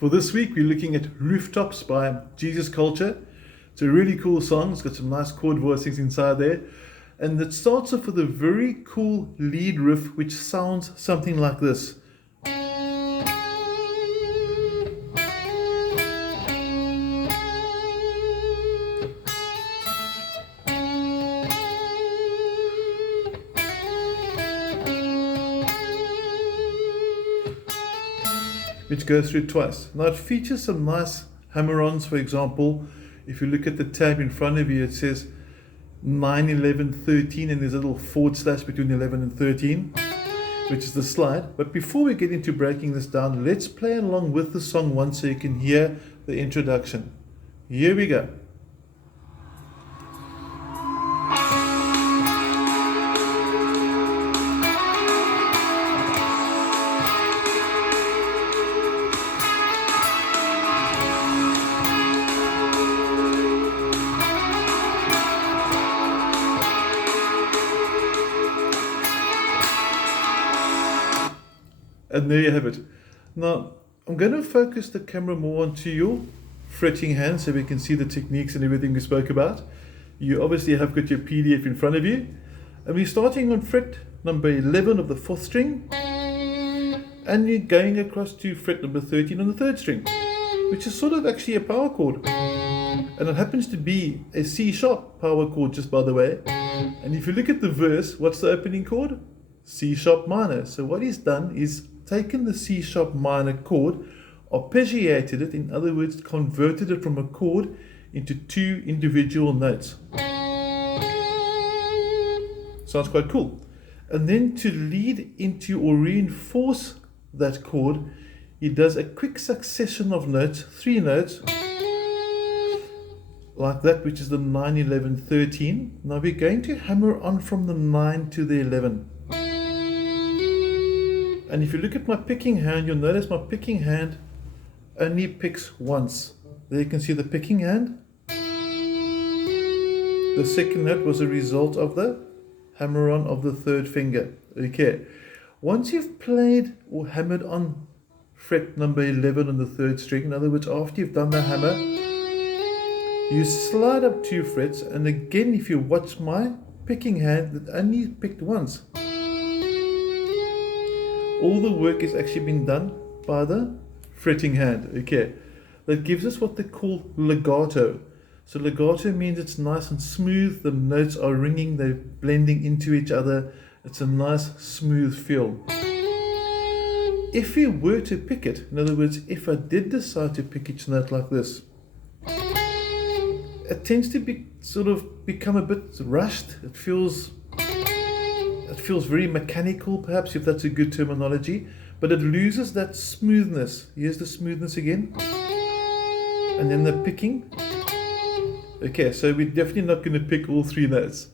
For this week, we're looking at Rooftops by Jesus Culture. It's a really cool song. It's got some nice chord voicings inside there. And it starts off with a very cool lead riff, which sounds something like this. Which goes through twice. Now it features some nice hammer-ons. For example, if you look at the tab in front of you, it says 9, 11, 13, and there's a little forward slash between 11 and 13, which is the slide. But before we get into breaking this down, let's play along with the song once so you can hear the introduction. Here we go. And there you have it. Now, I'm going to focus the camera more onto your fretting hand so we can see the techniques and everything we spoke about. You obviously have got your PDF in front of you. And we're starting on fret number 11 of the 4th string. And you're going across to fret number 13 on the 3rd string, which is sort of actually a power chord. And it happens to be a C sharp power chord, just by the way. And if you look at the verse, what's the opening chord? C sharp minor. So what he's done is taken the C sharp minor chord, arpeggiated it, in other words, converted it from a chord into 2 individual notes. Sounds quite cool. And then to lead into or reinforce that chord, he does a quick succession of notes, 3 notes, like that, which is the 9, 11, 13. Now we're going to hammer on from the 9 to the 11. And if you look at my picking hand, you'll notice my picking hand only picks once. There you can see the picking hand. The second note was a result of the hammer-on of the 3rd finger. Okay. Once you've played or hammered on fret number 11 on the 3rd string, in other words, after you've done the hammer, you slide up 2 frets, and again, if you watch my picking hand, it only picked once. All the work is actually being done by the fretting hand. Okay, that gives us what they call legato. So legato means it's nice and smooth. The notes are ringing, they're blending into each other. It's a nice smooth feel. If you were to pick it, in other words, if I did decide to pick each note like this, it tends to be become a bit rushed. It feels very mechanical, perhaps, if that's a good terminology, but it loses that smoothness. Here's the smoothness again, and then the picking. Okay, so we're definitely not going to pick all 3 notes.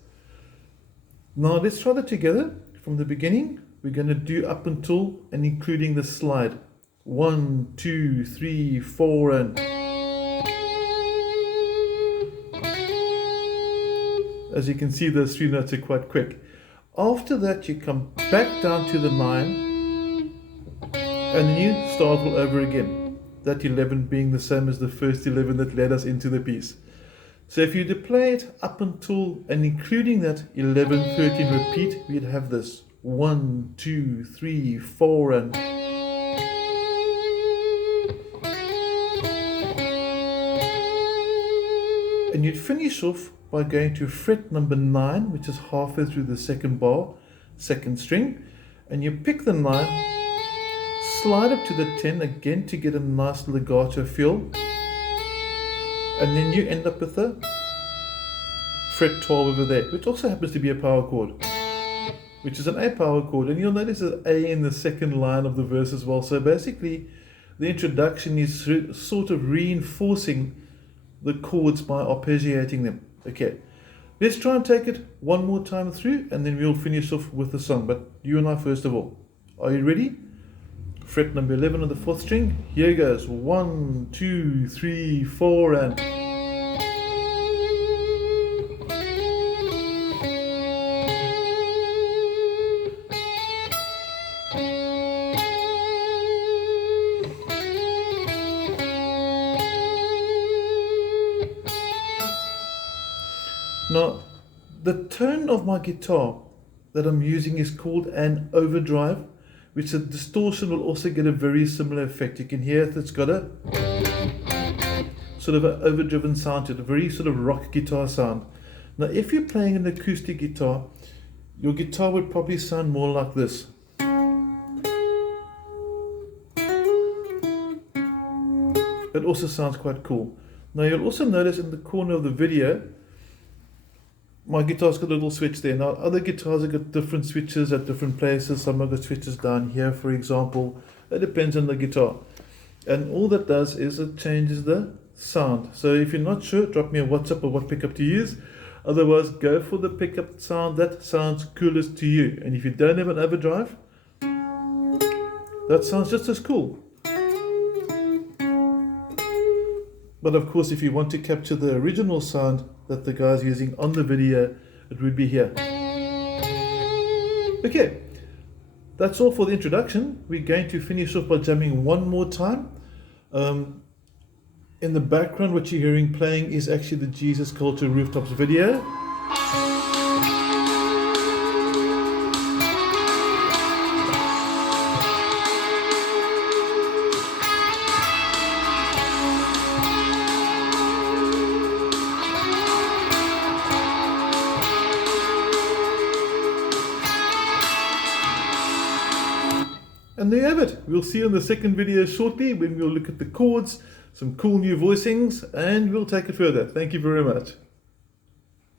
Now let's try that together from the beginning. We're going to do up until and including the slide. 1, 2, 3, 4, and as you can see, those 3 notes are quite quick. After that, you come back down to the 9, and then you start all over again. That 11 being the same as the first 11 that led us into the piece. So if you play it up until and including that 11, 13 repeat, we'd have this 1, 2, 3, 4, and you'd finish off by going to fret number 9, which is halfway through the 2nd bar, 2nd string, and you pick the 9, slide up to the 10 again to get a nice legato feel, and then you end up with the fret 12 over there, which also happens to be a power chord, which is an A power chord, and you'll notice there's A in the 2nd line of the verse as well. So basically the introduction is sort of reinforcing the chords by arpeggiating them. Okay, let's try and take it one more time through, and then we'll finish off with the song. But you and I first of all. Are you ready? Fret number 11 on the 4th string. Here goes. 1, 2, 3, 4, and Now, the tone of my guitar that I'm using is called an overdrive, which the distortion will also get a very similar effect. You can hear that it's got a sort of an overdriven sound to it, a very sort of rock guitar sound. Now, if you're playing an acoustic guitar, your guitar would probably sound more like this. It also sounds quite cool. Now, you'll also notice in the corner of the video, my guitar's got a little switch there. Now, other guitars have got different switches at different places. Some have got switches down here, for example. It depends on the guitar. And all that does is it changes the sound. So if you're not sure, drop me a WhatsApp or what pickup to use. Otherwise, go for the pickup sound that sounds coolest to you. And if you don't have an overdrive, that sounds just as cool. But of course, if you want to capture the original sound that the guy's using on the video, it would be here. Okay, that's all for the introduction. We're going to finish off by jamming one more time. In the background, what you're hearing playing is actually the Jesus Culture Rooftops video. And there you have it. We'll see you in the second video shortly when we'll look at the chords, some cool new voicings, and we'll take it further. Thank you very much.